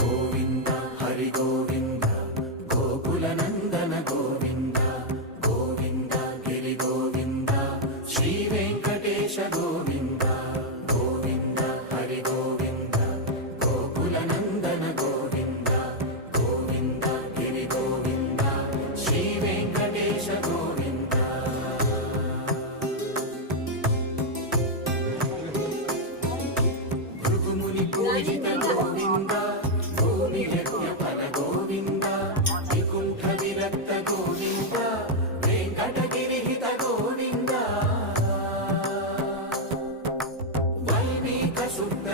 గోవింద హరి గోవింద గోకుల నందన గోవింద గోవింద గిరి గోవింద శ్రీ వెంకటేశ గోవింద గోవింద హరి గోవింద గోకుల నందన గోవింద గోవింద గిరి గోవింద శ్రీ వెంకటేశ గోవింద భృగుముని పూజిత గోవింద భూమి యజ్ఞఫల గోవింద వికుంఠ విరక్త గోవింద వెంకటగిరిహిత గోవింద వల్మీక శుద్ధ